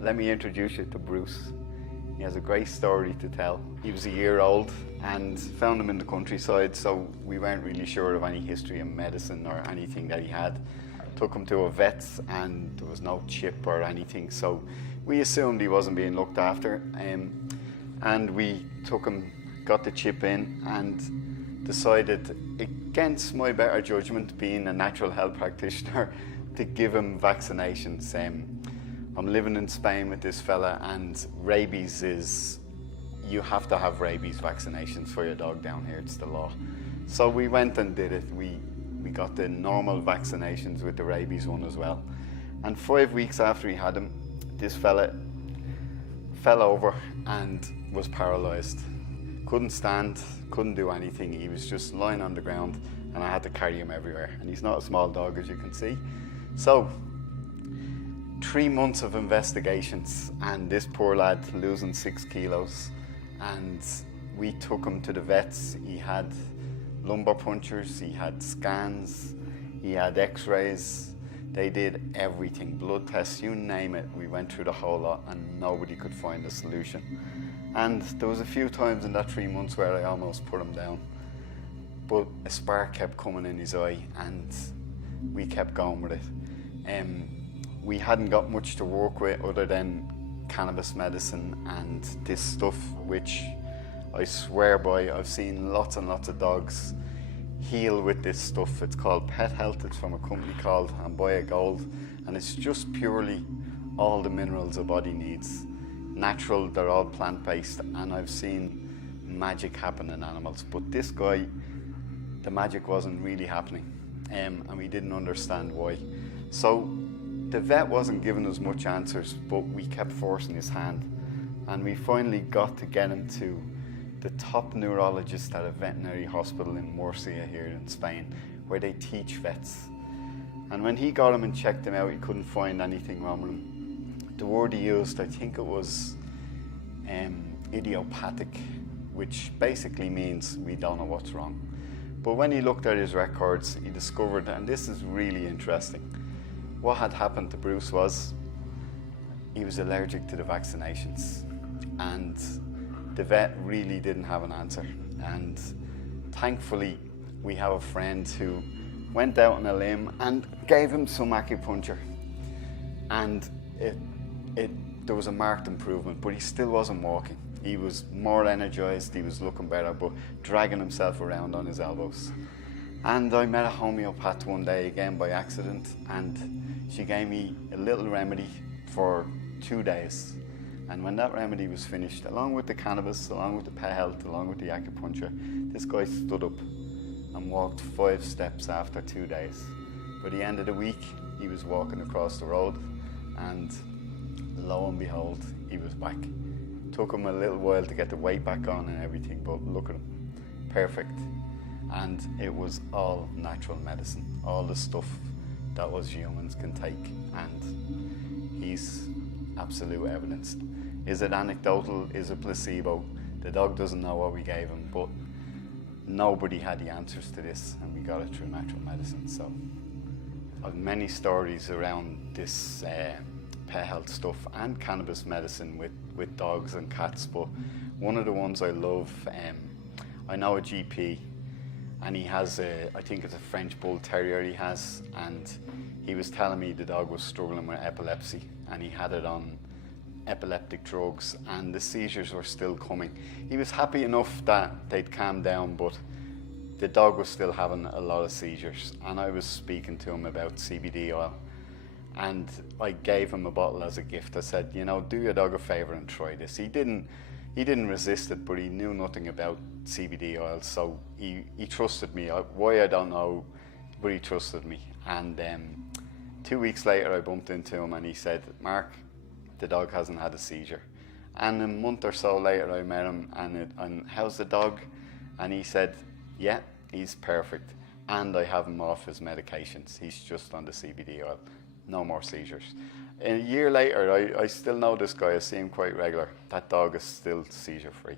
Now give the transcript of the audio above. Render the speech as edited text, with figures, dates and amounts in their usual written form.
let me introduce you to Bruce. He has a great story to tell. He was a year old and found him in the countryside, so we weren't really sure of any history in medicine or anything that he had. Took him to a vet's and there was no chip or anything, so we assumed he wasn't being looked after. And we took him, got the chip in, and decided, against my better judgment, being a natural health practitioner, to give him vaccinations. I'm living in Spain with this fella, and rabies is, you have to have rabies vaccinations for your dog down here, it's the law. So we went and did it. We got the normal vaccinations with the rabies one as well. And 5 weeks after he had him, this fella fell over and was paralyzed. Couldn't stand, couldn't do anything. He was just lying on the ground and I had to carry him everywhere. And he's not a small dog, as you can see. So, 3 months of investigations and this poor lad losing 6 kilos. And we took him to the vets. He had lumbar punctures, he had scans, he had x-rays. They did everything, blood tests, you name it. We went through the whole lot and nobody could find a solution. And there was a few times in that 3 months where I almost put him down. But a spark kept coming in his eye and we kept going with it. We hadn't got much to work with other than cannabis medicine and this stuff, which I swear by. I've seen lots and lots of dogs heal with this stuff. It's called Pet Health. It's from a company called Amboya Gold, and it's just purely all the minerals a body needs. Natural, they're all plant-based, and I've seen magic happen in animals. But this guy, the magic wasn't really happening, and we didn't understand why. So the vet wasn't giving us much answers, but we kept forcing his hand, and we finally got to get him to the top neurologist at a veterinary hospital in Murcia here in Spain, where they teach vets. And when he got him and checked him out, he couldn't find anything wrong with him. The word he used, I think it was idiopathic, which basically means we don't know what's wrong. But when he looked at his records, he discovered, and this is really interesting, what had happened to Bruce was he was allergic to the vaccinations. And the vet really didn't have an answer. And thankfully, we have a friend who went out on a limb and gave him some acupuncture. And there was a marked improvement, but he still wasn't walking. He was more energized, he was looking better, but dragging himself around on his elbows. And I met a homeopath one day again by accident, and she gave me a little remedy for 2 days. And when that remedy was finished, along with the cannabis, along with the Pet Health, along with the acupuncture, this guy stood up and walked 5 steps after 2 days. By the end of the week, he was walking across the road, and lo and behold, he was back. Took him a little while to get the weight back on and everything, but look at him, perfect. And it was all natural medicine, all the stuff that us humans can take, and he's absolute evidence. Is it anecdotal? Is it placebo? The dog doesn't know what we gave him, but nobody had the answers to this, and we got it through natural medicine. So I've many stories around this pet health stuff and cannabis medicine with dogs and cats, but one of the ones I love, I know a GP, and he has I think it's a French Bull Terrier he has, and he was telling me the dog was struggling with epilepsy, and he had it on epileptic drugs, and the seizures were still coming. He was happy enough that they'd calmed down, but the dog was still having a lot of seizures. And I was speaking to him about CBD oil, and I gave him a bottle as a gift. I said, you know, do your dog a favor and try this. He didn't resist it, but he knew nothing about CBD oil, so he trusted me. Why, I don't know, but he trusted me. And 2 weeks later, I bumped into him and he said, Mark, the dog hasn't had a seizure. And a month or so later, I met him and how's the dog? And he said, yeah, he's perfect. And I have him off his medications. He's just on the CBD oil. No more seizures. A year later, I still know this guy. I see him quite regular. That dog is still seizure free.